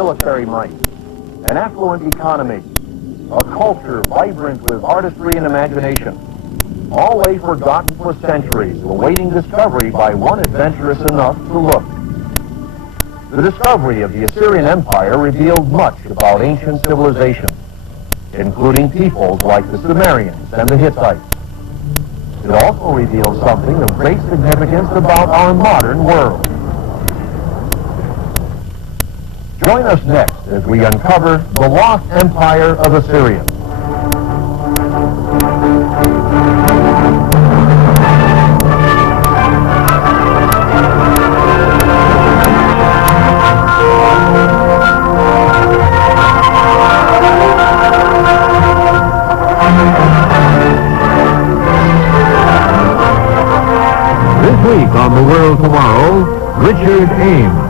military might, an affluent economy, a culture vibrant with artistry and imagination, all lay forgotten for centuries, awaiting discovery by one adventurous enough to look. The discovery of the Assyrian Empire revealed much about ancient civilization, including peoples like the Sumerians and the Hittites. It also reveals something of great significance about our modern world. Join us next as we uncover the lost empire of Assyria. This week on The World Tomorrow, Richard Ames.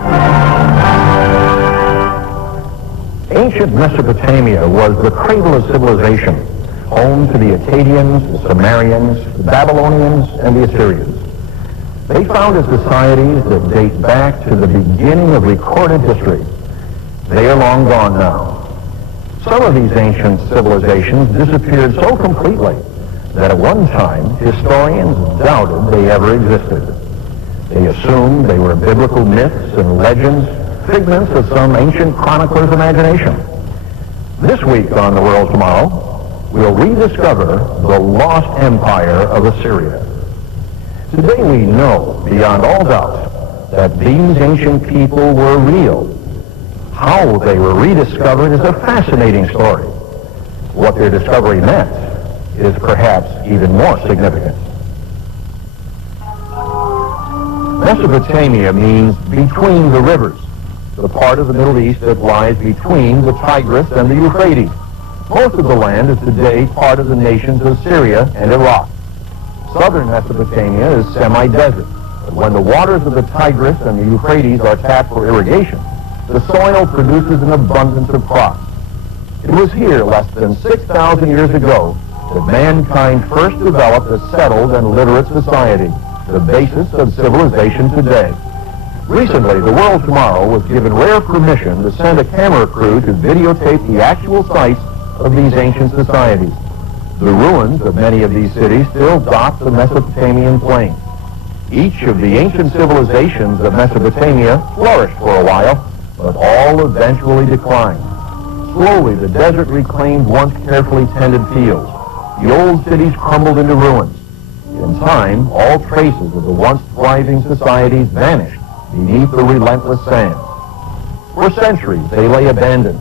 Ancient Mesopotamia was the cradle of civilization, home to the Akkadians, the Sumerians, the Babylonians, and the Assyrians. They founded societies that date back to the beginning of recorded history. They are long gone now. Some of these ancient civilizations disappeared so completely that at one time historians doubted they ever existed. They assumed they were biblical myths and legends, figments of some ancient chronicler's imagination. This week on The World Tomorrow, we'll rediscover the lost empire of Assyria. Today we know, beyond all doubt, that these ancient people were real. How they were rediscovered is a fascinating story. What their discovery meant is perhaps even more significant. Mesopotamia means between the rivers, the part of the Middle East that lies between the Tigris and the Euphrates. Most of the land is today part of the nations of Syria and Iraq. Southern Mesopotamia is semi-desert, but when the waters of the Tigris and the Euphrates are tapped for irrigation, the soil produces an abundance of crops. It was here less than 6,000 years ago that mankind first developed a settled and literate society, the basis of civilization today. Recently, The World Tomorrow was given rare permission to send a camera crew to videotape the actual sites of these ancient societies. The ruins of many of these cities still dot the Mesopotamian plain. Each of the ancient civilizations of Mesopotamia flourished for a while, but all eventually declined. Slowly, the desert reclaimed once carefully tended fields. The old cities crumbled into ruins. In time, all traces of the once thriving societies vanished beneath the relentless sand. For centuries, they lay abandoned.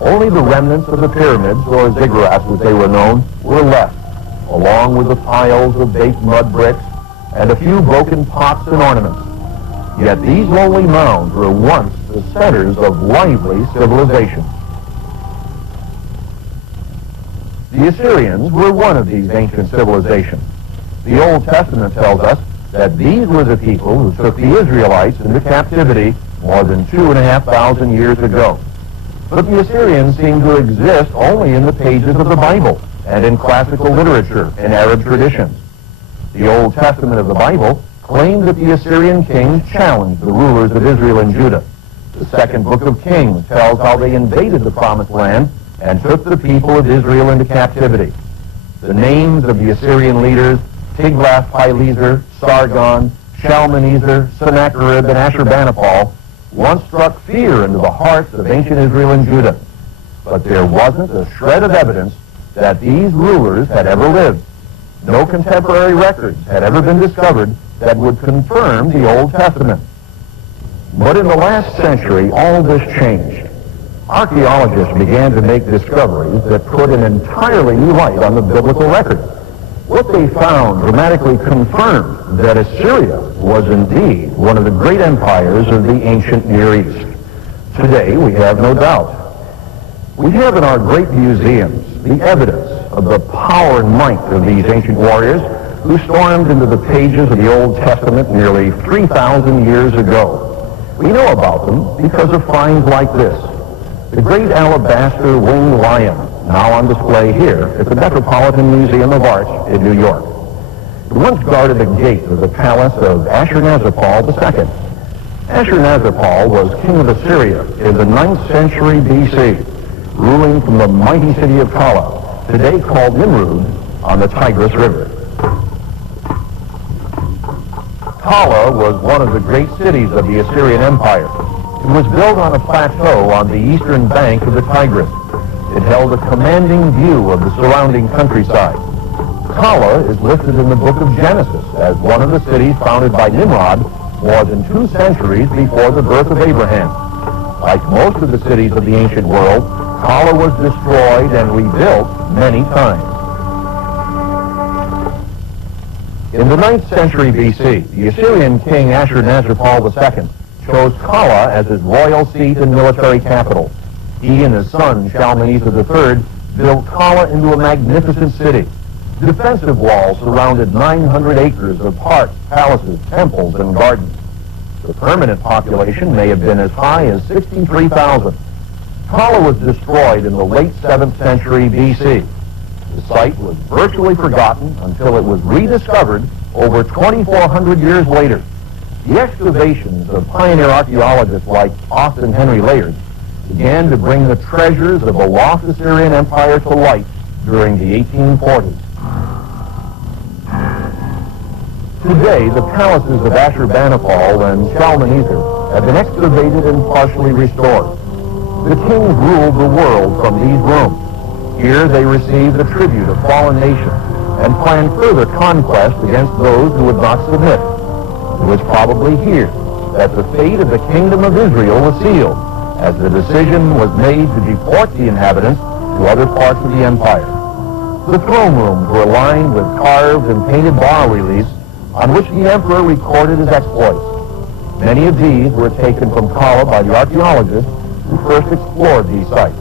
Only the remnants of the pyramids, or ziggurats as they were known, were left, along with the piles of baked mud bricks and a few broken pots and ornaments. Yet these lonely mounds were once the centers of lively civilization. The Assyrians were one of these ancient civilizations. The Old Testament tells us that these were the people who took the Israelites into captivity more than 2,500 years ago. But the Assyrians seem to exist only in the pages of the Bible and in classical literature and Arab traditions. The Old Testament of the Bible claimed that the Assyrian kings challenged the rulers of Israel and Judah. The second book of Kings tells how they invaded the Promised Land and took the people of Israel into captivity. The names of the Assyrian leaders, Tiglath-Pileser, Sargon, Shalmaneser, Sennacherib, and Ashurbanipal, once struck fear into the hearts of ancient Israel and Judah. But there wasn't a shred of evidence that these rulers had ever lived. No contemporary records had ever been discovered that would confirm the Old Testament. But in the last century, all this changed. Archaeologists began to make discoveries that put an entirely new light on the biblical record. What they found dramatically confirmed that Assyria was indeed one of the great empires of the ancient Near East. Today, we have no doubt. We have in our great museums the evidence of the power and might of these ancient warriors who stormed into the pages of the Old Testament nearly 3,000 years ago. We know about them because of finds like this. The great alabaster winged lion, now on display here at the Metropolitan Museum of Art in New York. It once guarded the gate of the palace of Ashurnazarpal II. Ashurnazarpal was king of Assyria in the 9th century B.C., ruling from the mighty city of Kala, today called Nimrud, on the Tigris River. Kala was one of the great cities of the Assyrian Empire. It was built on a plateau on the eastern bank of the Tigris. It held a commanding view of the surrounding countryside. Kala is listed in the book of Genesis as one of the cities founded by Nimrod more than 2 centuries before the birth of Abraham. Like most of the cities of the ancient world, Kala was destroyed and rebuilt many times. In the 9th century B.C., the Assyrian king Ashurnazarpal II chose Kala as his royal seat and military capital. He and his son, Shalmaneser III, built Kala into a magnificent city. Defensive walls surrounded 900 acres of parks, palaces, temples, and gardens. The permanent population may have been as high as 63,000. Kala was destroyed in the late 7th century B.C. The site was virtually forgotten until it was rediscovered over 2,400 years later. The excavations of pioneer archaeologists like Austin Henry Layard began to bring the treasures of the lost Assyrian Empire to light during the 1840s. Today, the palaces of Ashurbanipal and Shalmaneser have been excavated and partially restored. The kings ruled the world from these rooms. Here they received the tribute of fallen nations and planned further conquest against those who would not submit. It was probably here that the fate of the kingdom of Israel was sealed, as the decision was made to deport the inhabitants to other parts of the empire. The throne rooms were lined with carved and painted bas-reliefs on which the emperor recorded his exploits. Many of these were taken from Kala by the archaeologists who first explored these sites.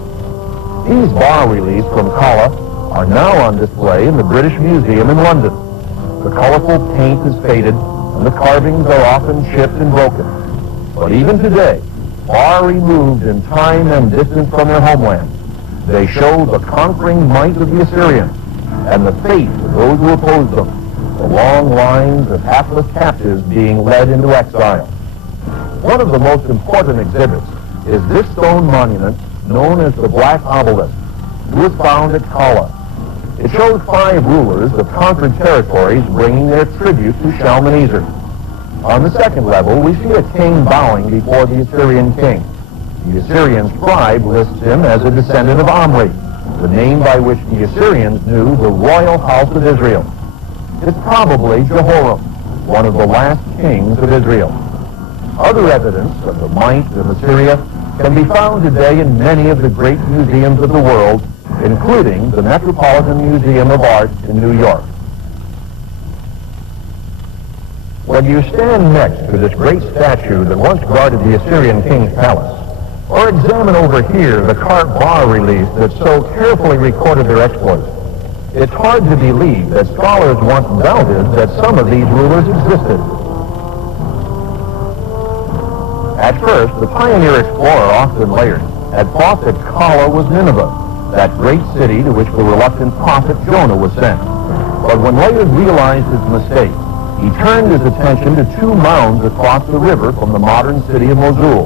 These bas-reliefs from Kala are now on display in the British Museum in London. The colorful paint is faded, and the carvings are often chipped and broken. But even today, far removed in time and distance from their homeland, they show the conquering might of the Assyrians and the fate of those who opposed them, the long lines of hapless captives being led into exile. One of the most important exhibits is this stone monument known as the Black Obelisk. It was found at Kala. It shows 5 rulers of conquered territories bringing their tribute to Shalmaneser. On the second level, we see a king bowing before the Assyrian king. The Assyrian scribe lists him as a descendant of Omri, the name by which the Assyrians knew the royal house of Israel. It's probably Jehoram, one of the last kings of Israel. Other evidence of the might of Assyria can be found today in many of the great museums of the world, including the Metropolitan Museum of Art in New York. When you stand next to this great statue that once guarded the Assyrian king's palace, or examine over here the carved bas-reliefs that so carefully recorded their exploits, it's hard to believe that scholars once doubted that some of these rulers existed. At first, the pioneer explorer Austin Layard had thought that Kala was Nineveh, that great city to which the reluctant prophet Jonah was sent. But when Layard realized his mistake, he turned his attention to 2 mounds across the river from the modern city of Mosul.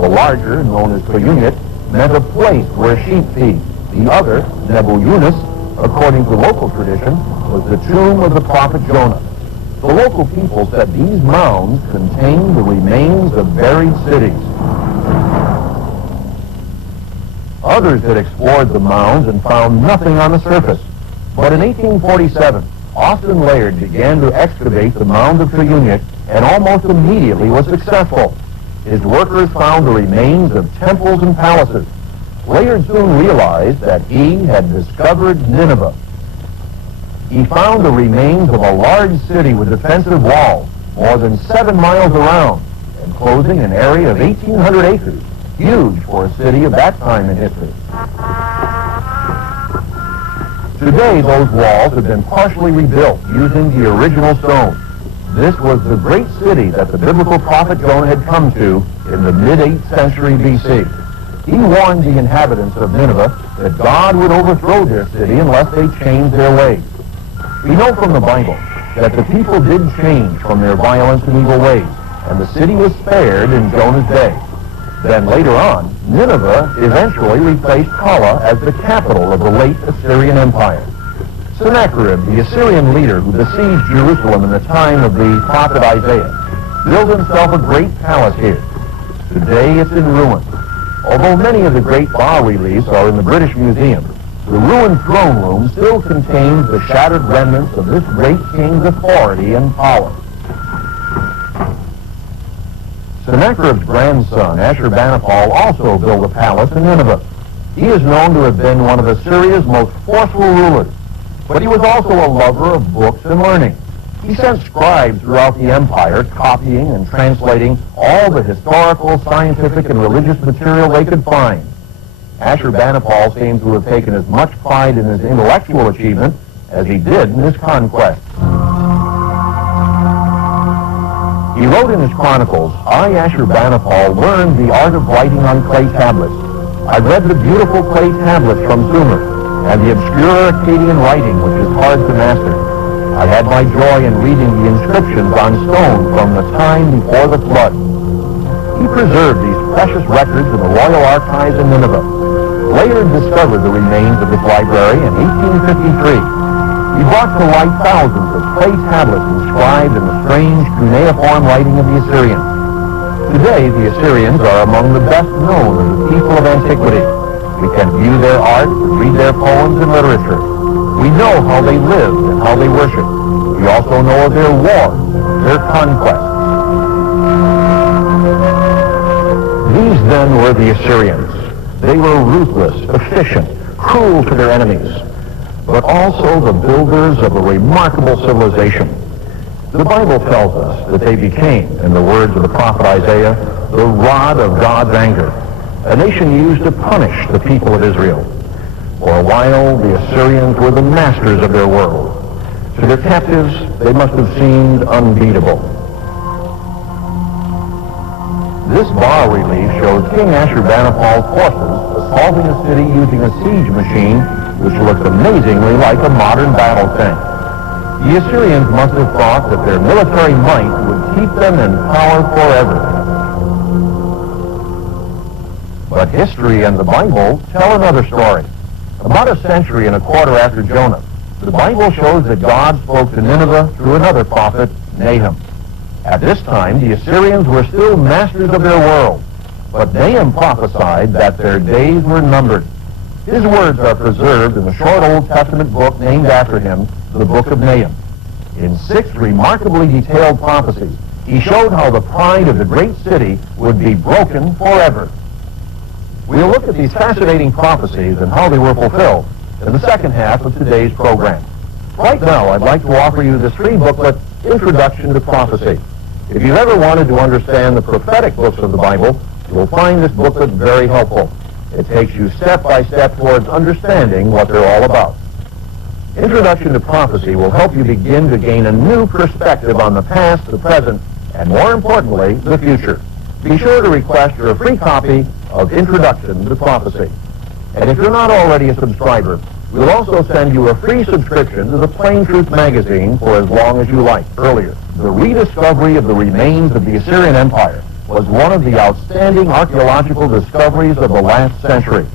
The larger, known as Puyunit, meant a place where sheep feed. The other, Nebu Yunus, according to local tradition, was the tomb of the prophet Jonah. The local people said these mounds contained the remains of buried cities. Others had explored the mounds and found nothing on the surface. But in 1847, Austin Layard began to excavate the mound of Puyunit and almost immediately was successful. His workers found the remains of temples and palaces. Layard soon realized that he had discovered Nineveh. He found the remains of a large city with defensive walls, more than 7 miles around, enclosing an area of 1,800 acres, huge for a city of that time in history. Today, those walls have been partially rebuilt using the original stone. This was the great city that the biblical prophet Jonah had come to in the mid-8th century B.C. He warned the inhabitants of Nineveh that God would overthrow their city unless they changed their ways. We know from the Bible that the people did change from their violence and evil ways. and the city was spared in Jonah's day. Then later on, Nineveh eventually replaced Kala as the capital of the late Assyrian Empire. Sennacherib, the Assyrian leader who besieged Jerusalem in the time of the prophet Isaiah, built himself a great palace here. Today it's in ruins. Although many of the great bas-reliefs are in the British Museum, the ruined throne room still contains the shattered remnants of this great king's authority and power. Sennacherib's grandson, Ashurbanipal, also built a palace in Nineveh. He is known to have been one of Assyria's most forceful rulers, but he was also a lover of books and learning. He sent scribes throughout the empire copying and translating all the historical, scientific, and religious material they could find. Ashurbanipal seems to have taken as much pride in his intellectual achievement as he did in his conquest. He wrote in his chronicles, "I, Ashurbanipal, learned the art of writing on clay tablets. I read the beautiful clay tablets from Sumer, and the obscure Akkadian writing, which is hard to master. I had my joy in reading the inscriptions on stone from the time before the flood." He preserved these precious records in the Royal Archives in Nineveh. Later discovered the remains of this library in 1853. He brought to light thousands of clay tablets inscribed in the strange cuneiform writing of the Assyrians. Today, the Assyrians are among the best known of the people of antiquity. We can view their art and read their poems and literature. We know how they lived and how they worshiped. We also know of their wars, their conquests. These then were the Assyrians. They were ruthless, efficient, cruel to their enemies, but also the builders of a remarkable civilization. The Bible tells us that they became, in the words of the prophet Isaiah, the rod of God's anger, a nation used to punish the people of Israel. For a while, the Assyrians were the masters of their world. To their captives, they must have seemed unbeatable. This bas-relief shows King Ashurbanipal's forces assaulting a city using a siege machine which looks amazingly like a modern battle tank. The Assyrians must have thought that their military might would keep them in power forever. But history and the Bible tell another story. About a century and a quarter after Jonah, the Bible shows that God spoke to Nineveh through another prophet, Nahum. At this time, the Assyrians were still masters of their world, but Nahum prophesied that their days were numbered. His words are preserved in the short Old Testament book named after him, the Book of Nahum. In 6 remarkably detailed prophecies, he showed how the pride of the great city would be broken forever. We'll look at these fascinating prophecies and how they were fulfilled in the second half of today's program. Right now, I'd like to offer you this free booklet, Introduction to Prophecy. If you've ever wanted to understand the prophetic books of the Bible, you'll find this booklet very helpful. It takes you step by step towards understanding what they're all about. Introduction to Prophecy will help you begin to gain a new perspective on the past, the present, and more importantly, the future. Be sure to request your free copy of Introduction to Prophecy. And if you're not already a subscriber, we'll also send you a free subscription to the Plain Truth magazine for as long as you like. Earlier, the rediscovery of the remains of the Assyrian Empire was one of the outstanding archaeological discoveries of the last century.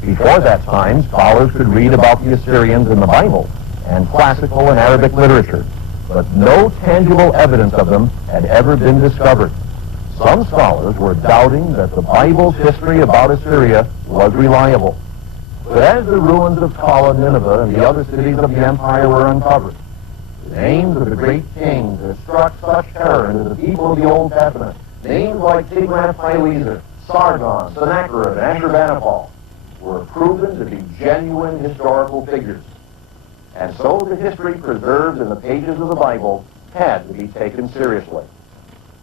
Before that time, scholars could read about the Assyrians in the Bible and classical and Arabic literature, but no tangible evidence of them had ever been discovered. Some scholars were doubting that the Bible's history about Assyria was reliable. But as the ruins of Kala, Nineveh, and the other cities of the empire were uncovered, the names of the great kings that struck such terror into the people of the Old Testament, names like Tiglath-Pileser, Sargon, Sennacherib, and Ashurbanipal, were proven to be genuine historical figures. And so the history preserved in the pages of the Bible had to be taken seriously.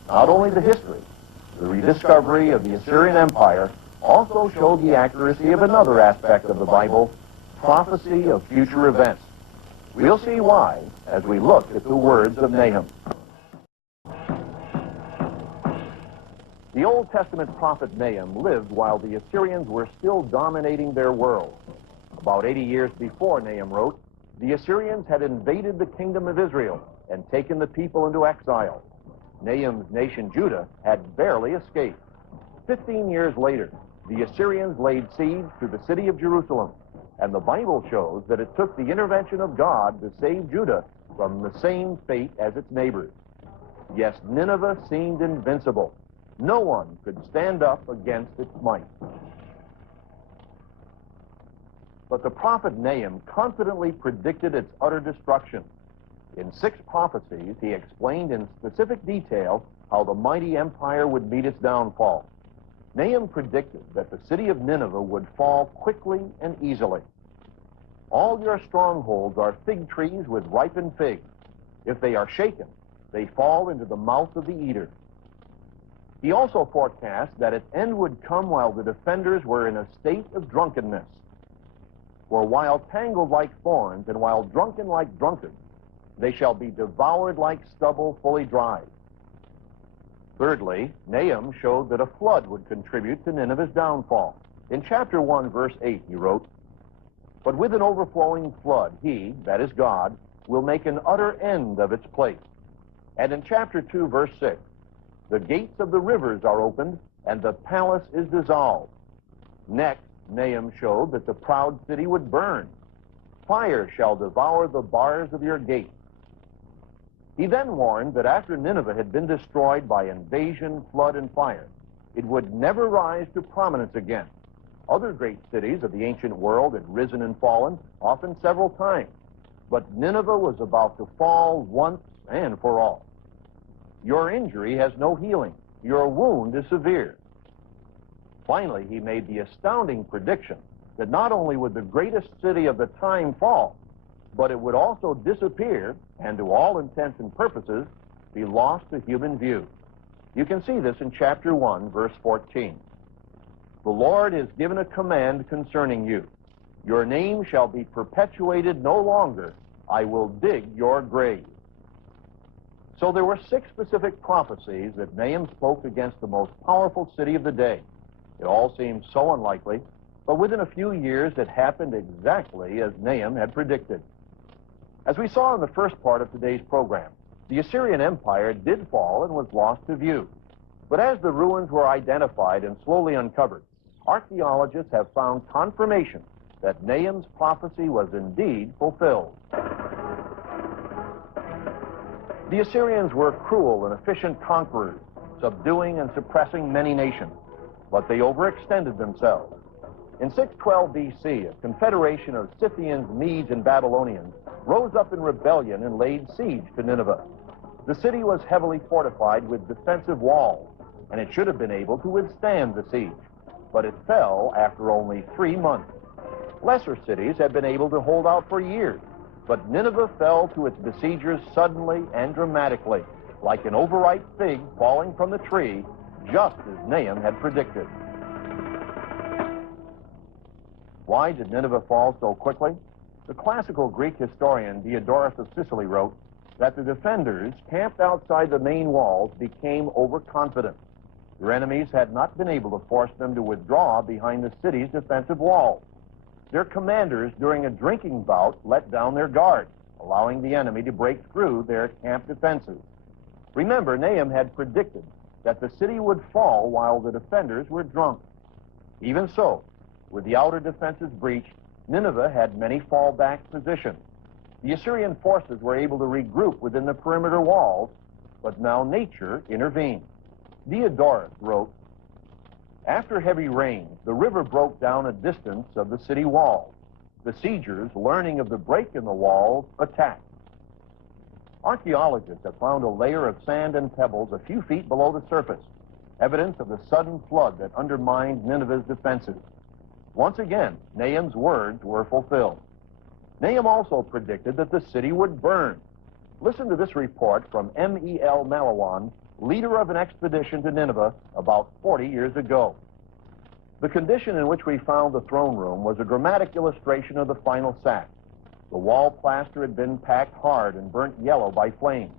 Not only the history, the rediscovery of the Assyrian Empire also showed the accuracy of another aspect of the Bible, prophecy of future events. We'll see why as we look at the words of Nahum. The Old Testament prophet Nahum lived while the Assyrians were still dominating their world. About 80 years before Nahum wrote, the Assyrians had invaded the kingdom of Israel and taken the people into exile. Nahum's nation Judah had barely escaped. 15 years later, the Assyrians laid siege to the city of Jerusalem, and the Bible shows that it took the intervention of God to save Judah from the same fate as its neighbors. Yes, Nineveh seemed invincible. No one could stand up against its might. But the prophet Nahum confidently predicted its utter destruction. In 6 prophecies, he explained in specific detail how the mighty empire would meet its downfall. Nahum predicted that the city of Nineveh would fall quickly and easily. All your strongholds are fig trees with ripened figs. If they are shaken, they fall into the mouth of the eater. He also forecast that its end would come while the defenders were in a state of drunkenness. For while tangled like thorns, and while drunken like drunkards, they shall be devoured like stubble fully dried. Thirdly, Nahum showed that a flood would contribute to Nineveh's downfall. In chapter 1, verse 8, he wrote, "But with an overflowing flood, he," that is God, "will make an utter end of its place." And in chapter 2, verse 6, "The gates of the rivers are opened, and the palace is dissolved." Next, Nahum showed that the proud city would burn. "Fire shall devour the bars of your gates." He then warned that after Nineveh had been destroyed by invasion, flood, and fire, it would never rise to prominence again. Other great cities of the ancient world had risen and fallen, often several times. But Nineveh was about to fall once and for all. Your injury has no healing. Your wound is severe. Finally, he made the astounding prediction that not only would the greatest city of the time fall, but it would also disappear and, to all intents and purposes, be lost to human view. You can see this in chapter 1, verse 14. "The Lord has given a command concerning you. Your name shall be perpetuated no longer. I will dig your grave." So there were 6 specific prophecies that Nahum spoke against the most powerful city of the day. It all seemed so unlikely, but within a few years it happened exactly as Nahum had predicted. As we saw in the first part of today's program, the Assyrian Empire did fall and was lost to view. But as the ruins were identified and slowly uncovered, archaeologists have found confirmation that Nahum's prophecy was indeed fulfilled. The Assyrians were cruel and efficient conquerors, subduing and suppressing many nations, but they overextended themselves. In 612 BC, a confederation of Scythians, Medes, and Babylonians rose up in rebellion and laid siege to Nineveh. The city was heavily fortified with defensive walls, and it should have been able to withstand the siege, but it fell after only 3 months. Lesser cities had been able to hold out for years, but Nineveh fell to its besiegers suddenly and dramatically, like an overripe fig falling from the tree, just as Nahum had predicted. Why did Nineveh fall so quickly? The classical Greek historian Diodorus of Sicily wrote that the defenders camped outside the main walls became overconfident. Their enemies had not been able to force them to withdraw behind the city's defensive walls. Their commanders, during a drinking bout, let down their guard, allowing the enemy to break through their camp defenses. Remember, Nahum had predicted that the city would fall while the defenders were drunk. Even so, with the outer defenses breached, Nineveh had many fallback positions. The Assyrian forces were able to regroup within the perimeter walls, but now nature intervened. Diodorus wrote, "After heavy rain, the river broke down a distance of the city walls. Besiegers, learning of the break in the walls, attacked." Archaeologists have found a layer of sand and pebbles a few feet below the surface, evidence of the sudden flood that undermined Nineveh's defenses. Once again, Nahum's words were fulfilled. Nahum also predicted that the city would burn. Listen to this report from M.E.L. Malawan, leader of an expedition to Nineveh about 40 years ago. "The condition in which we found the throne room was a dramatic illustration of the final sack. The wall plaster had been packed hard and burnt yellow by flames,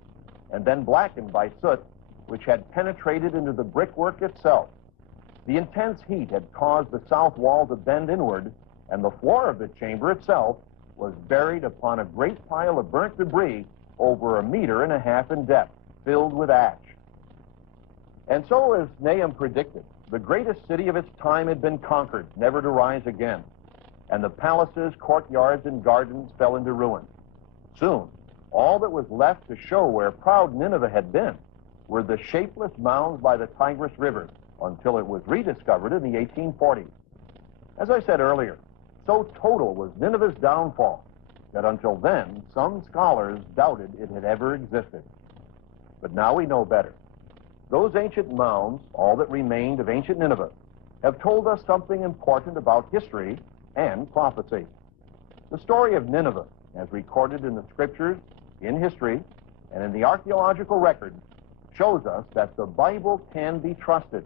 and then blackened by soot, which had penetrated into the brickwork itself. The intense heat had caused the south wall to bend inward, and the floor of the chamber itself was buried upon a great pile of burnt debris over 1.5 meters in depth, filled with ash. And so, as Nahum predicted, the greatest city of its time had been conquered, never to rise again. And the palaces, courtyards, and gardens fell into ruin. Soon, all that was left to show where proud Nineveh had been were the shapeless mounds by the Tigris River, until it was rediscovered in the 1840s. As I said earlier, so total was Nineveh's downfall that until then, some scholars doubted it had ever existed. But now we know better. Those ancient mounds, all that remained of ancient Nineveh, have told us something important about history and prophecy. The story of Nineveh, as recorded in the scriptures, in history, and in the archaeological records, shows us that the Bible can be trusted.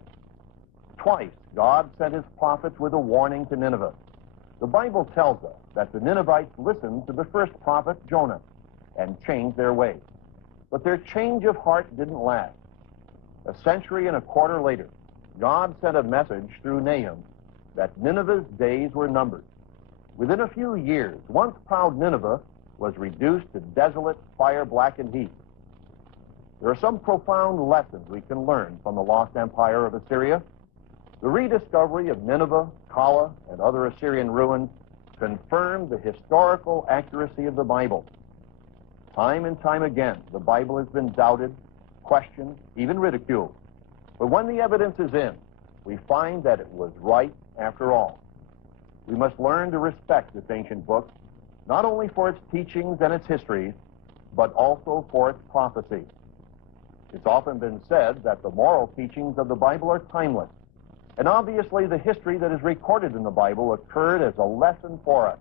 Twice, God sent his prophets with a warning to Nineveh. The Bible tells us that the Ninevites listened to the first prophet, Jonah, and changed their ways. But their change of heart didn't last. A century and a quarter later, God sent a message through Nahum that Nineveh's days were numbered. Within a few years, once proud Nineveh was reduced to desolate, fire-blackened heath. There are some profound lessons we can learn from the lost empire of Assyria. The rediscovery of Nineveh, Kala, and other Assyrian ruins confirmed the historical accuracy of the Bible. Time and time again, the Bible has been doubted, questioned, even ridiculed. But when the evidence is in, we find that it was right after all. We must learn to respect this ancient book, not only for its teachings and its histories, but also for its prophecy. It's often been said that the moral teachings of the Bible are timeless, and obviously the history that is recorded in the Bible occurred as a lesson for us.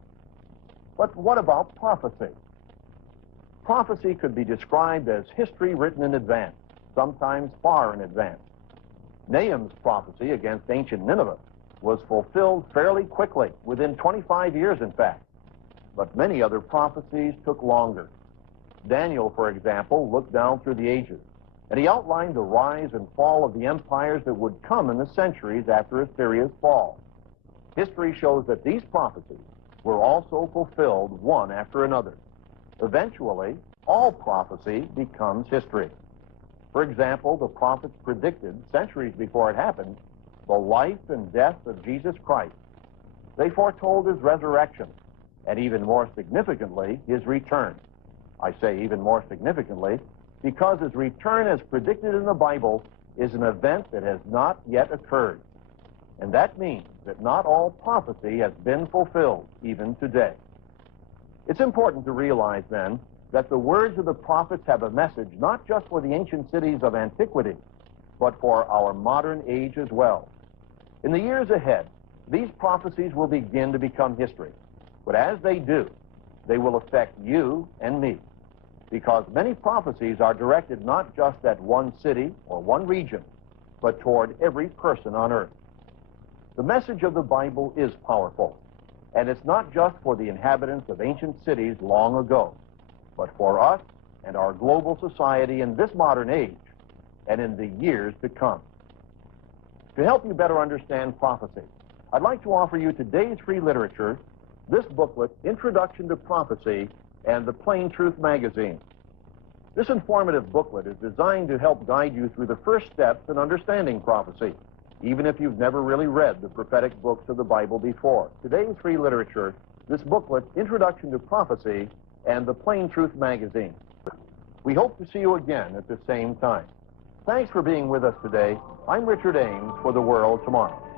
But what about prophecy? Prophecy could be described as history written in advance, sometimes far in advance. Nahum's prophecy against ancient Nineveh was fulfilled fairly quickly, within 25 years, in fact. But many other prophecies took longer. Daniel, for example, looked down through the ages, and he outlined the rise and fall of the empires that would come in the centuries after Assyria's fall. History shows that these prophecies were also fulfilled one after another. Eventually, all prophecy becomes history. For example, the prophets predicted, centuries before it happened, the life and death of Jesus Christ. They foretold his resurrection, and even more significantly, his return. I say even more significantly because his return, as predicted in the Bible, is an event that has not yet occurred. And that means that not all prophecy has been fulfilled, even today. It's important to realize, then, that the words of the prophets have a message not just for the ancient cities of antiquity, but for our modern age as well. In the years ahead, these prophecies will begin to become history. But as they do, they will affect you and me, because many prophecies are directed not just at one city or one region, but toward every person on earth. The message of the Bible is powerful, and it's not just for the inhabitants of ancient cities long ago, but for us and our global society in this modern age and in the years to come. To help you better understand prophecy, I'd like to offer you today's free literature, this booklet, Introduction to Prophecy, and the Plain Truth magazine. This informative booklet is designed to help guide you through the first steps in understanding prophecy, even if you've never really read the prophetic books of the Bible before. Today's free literature, this booklet, Introduction to Prophecy, and the Plain Truth magazine. We hope to see you again at the same time. Thanks for being with us today. I'm Richard Ames for The World Tomorrow.